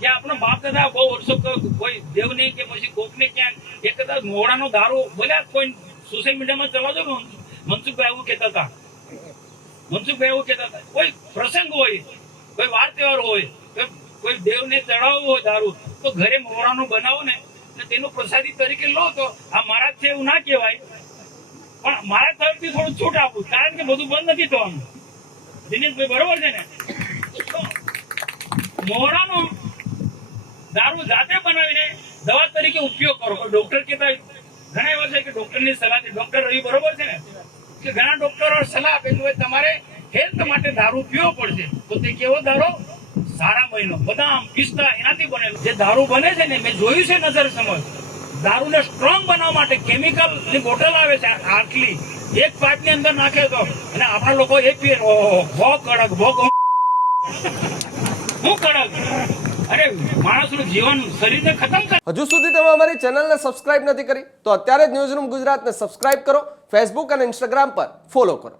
કે આપણો બાપ દાદા બહુ વર્ષો કોઈ દેવની કે પછી કોકને ક્યાંક એક કદાચ મોડાનો દારૂ બોલ્યા કોઈ સોશિયલ મીડિયામાં ચલાવજો ને મનસુખભાઈ એવું કહેતા હતા કોઈ પ્રસંગ હોય કોઈ વાર તહેવાર હોય કોઈ દેવને ચડાવવો હોય દારૂ તો ઘરે મોડાનો બનાવો ને તેનું પ્રસાદી તરીકે લો તો આ મારા છે એવું ના કહેવાય પણ મારા તરફથી થોડું છૂટ આપું કારણ કે બધું બંધ નથી થવાનું દિનેશભાઈ બરોબર છે ને મોડાનો દારૂ જાતે બનાવીને દવા તરીકે ઉપયોગ કરો ડોક્ટર કહેતા ઘણા એવા છે કે ડોક્ટરની સલાહથી ડોક્ટર રવિ બરોબર છે ને કે ઘણા ડોક્ટરો સલાહ આપે કે તમારે હેલ્થ માટે દારૂ પીવો પડશે તો તે કેવો દારૂ સારા મહિનો બદામ પિસ્તા એનાથી બનેલો જે દારૂ બને છે ને મેં જોયું છે નજર સમજ દારૂને સ્ટ્રોંગ બનાવવા માટે કેમિકલ ની બોટલ આવે છે આટલી એક પાઇપની અંદર નાખે તો અને આપણા લોકો એક પીએ ભો કડક હું કડક અરે માણસનું જીવન શરીરને ખતમ કરે। હજુ સુધી તમે અમારી ચેનલને સબસ્ક્રાઇબ નથી કરી તો અત્યારે જ ન્યૂઝરૂમ ગુજરાતને સબસ્ક્રાઇબ કરો, ફેસબુક અને ઇન્સ્ટાગ્રામ પર ફોલો કરો।